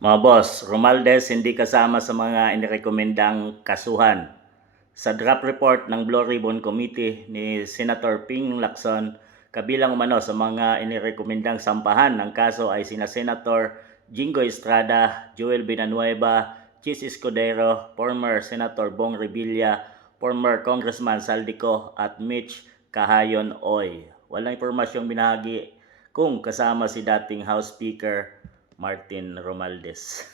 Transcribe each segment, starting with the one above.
Mga boss, Romualdez hindi kasama sa mga inirekomendang kasuhan. Sa draft report ng Blue Ribbon Committee ni Senator Ping Lacson, kabilang umano sa mga inirekomendang sampahan ng kaso ay sina Senator Jingo Estrada, Joel Villanueva, Chis Escudero, former Senator Bong Revilla, former Congressman Saldico at Mitch Kahayon Oy. Walang impormasyong binahagi kung kasama si dating House Speaker Martin Romualdez.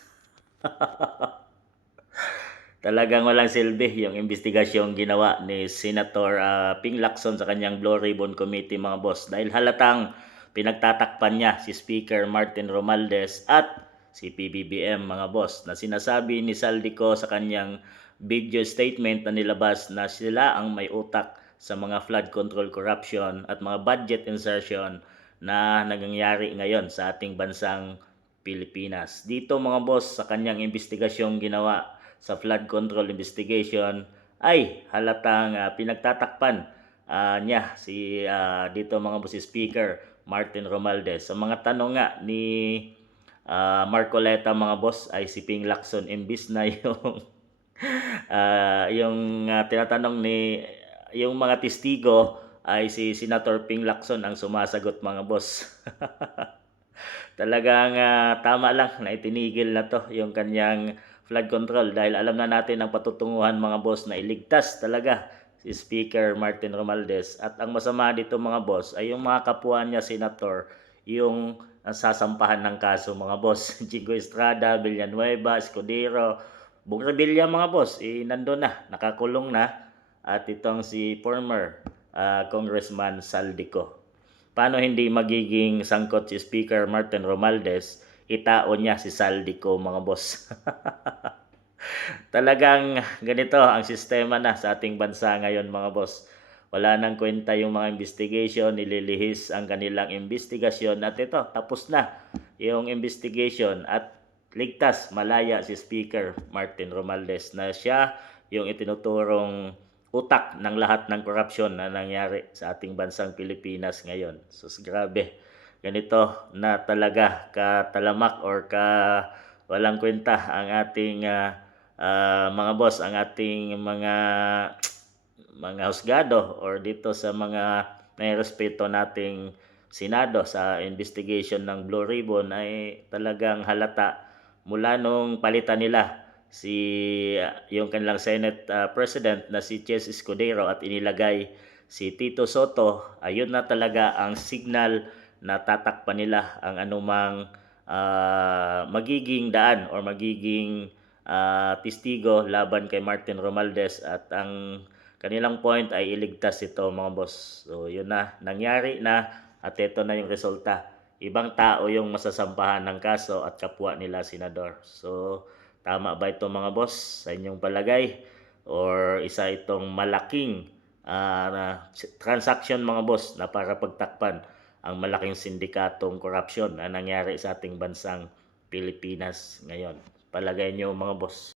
Talagang walang silbi yung investigasyong ginawa ni Senator Ping Lacson sa kanyang Blue Ribbon Committee, mga boss, dahil halatang pinagtatakpan niya si Speaker Martin Romualdez at si PBBM, mga boss, na sinasabi ni Saldico sa kanyang video statement na nilabas na sila ang may utak sa mga flood control corruption at mga budget insertion na nangyayari ngayon sa ating bansang Pilipinas. Dito, mga boss, sa kanyang investigasyong ginawa sa flood control investigation ay halatang pinagtatakpan niya si dito, mga boss, si Speaker Martin Romualdez. Sa mga tanong nga ni Marcoleta, mga boss, ay si Ping Lacson imbis na yung tinatanong ni yung mga testigo ay si Senator Ping Lacson ang sumasagot, mga boss. Talagang tama lang na itinigil na to yung kanyang flood control dahil alam na natin ang patutunguhan, mga boss, na iligtas talaga si Speaker Martin Romualdez. At ang masama dito, mga boss, ay yung mga kapwa niya senator yung sasampahan ng kaso, mga boss. Jigo Estrada, Villanueva, Escudero, Bong Revilla, mga boss, nandun na, nakakulong na. At itong si former Congressman Saldico. Paano hindi magiging sangkot si Speaker Martin Romualdez? Itaon niya si Saldico, mga boss. Talagang ganito ang sistema na sa ating bansa ngayon, mga boss. Wala nang kwenta yung mga investigation, nililihis ang kanilang investigasyon at ito, tapos na yung investigation at ligtas, malaya si Speaker Martin Romualdez na siya yung itinuturong utak ng lahat ng korupsyon na nangyari sa ating bansang Pilipinas ngayon. So grabe, ganito na talaga katalamak or walang kwenta ang ating mga boss, ang ating mga husgado or dito sa mga may respeto nating Senado sa investigation ng Blue Ribbon ay talagang halata mula nung palitan nila yung kanilang Senate President na si Chis Escudero at inilagay si Tito Soto. Ayun na talaga ang signal na tatakpan nila ang anumang magiging daan or magiging testigo laban kay Martin Romualdez, at ang kanilang point ay iligtas ito, mga boss. So yun na, nangyari na at ito na yung resulta. Ibang tao yung masasampahan ng kaso at kapwa nila senador. So tama ba ito, mga boss, sa inyong palagay? Or isa itong malaking transaction, mga boss, na para pagtakpan ang malaking sindikatong korupsyon na nangyari sa ating bansang Pilipinas ngayon? Palagay nyo, mga boss?